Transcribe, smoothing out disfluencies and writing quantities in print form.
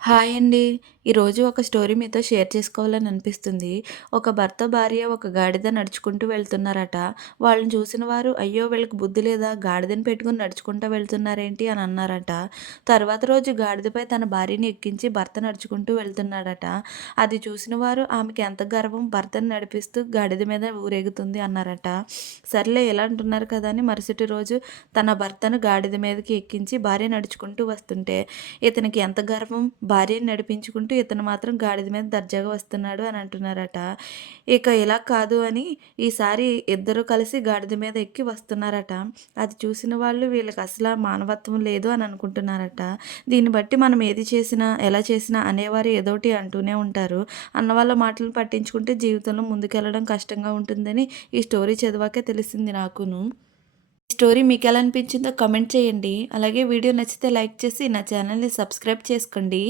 Hi అండి. ఈరోజు ఒక స్టోరీ మీతో షేర్ చేసుకోవాలని అనిపిస్తుంది. ఒక భర్త, భార్య ఒక గాడిద నడుచుకుంటూ వెళ్తున్నారట. వాళ్ళని చూసిన వారు, "అయ్యో! వీళ్ళకి బుద్ధి లేదా? గాడిదని పెట్టుకొని నడుచుకుంటా వెళ్తున్నారేంటి?" అని అన్నారట. తర్వాత రోజు గాడిదపై తన భార్యని ఎక్కించి భర్త నడుచుకుంటూ వెళ్తున్నాడట. అది చూసిన వారు, "ఆమెకి ఎంత గర్వం! భర్తను నడిపిస్తూ గాడిద మీద ఊరేగుతుంది" అన్నారట. సర్లే ఇలా అంటున్నారు కదా అని మరుసటి రోజు తన భర్తను గాడిద మీదకి ఎక్కించి భార్య నడుచుకుంటూ వస్తుంటే, ఇతనికి ఎంత గర్వం! భార్యని నడిపించుకుంటూ ఇతను మాత్రం గాడిద మీద దర్జాగా వస్తున్నాడు అని అంటున్నారట. ఇక ఇలా కాదు అని ఈసారి ఇద్దరు కలిసి గాడిద మీద ఎక్కి వస్తున్నారట. అది చూసిన వాళ్ళు వీళ్ళకి అసల మానవత్వం లేదు అని అనుకుంటున్నారట. దీన్ని బట్టి మనం ఏది చేసినా, ఎలా చేసినా అనేవారు ఏదోటి అంటూనే ఉంటారు. అన్నవాళ్ళ మాటలను పట్టించుకుంటే జీవితంలో ముందుకెళ్ళడం కష్టంగా ఉంటుందని ఈ స్టోరీ చదివాకే తెలిసింది నాకును. ఈ స్టోరీ మీకెలా అనిపించిందో కామెంట్ చేయండి. అలాగే వీడియో నచ్చితే లైక్ చేసి నా ఛానల్‌ని సబ్స్క్రైబ్ చేసుకోండి.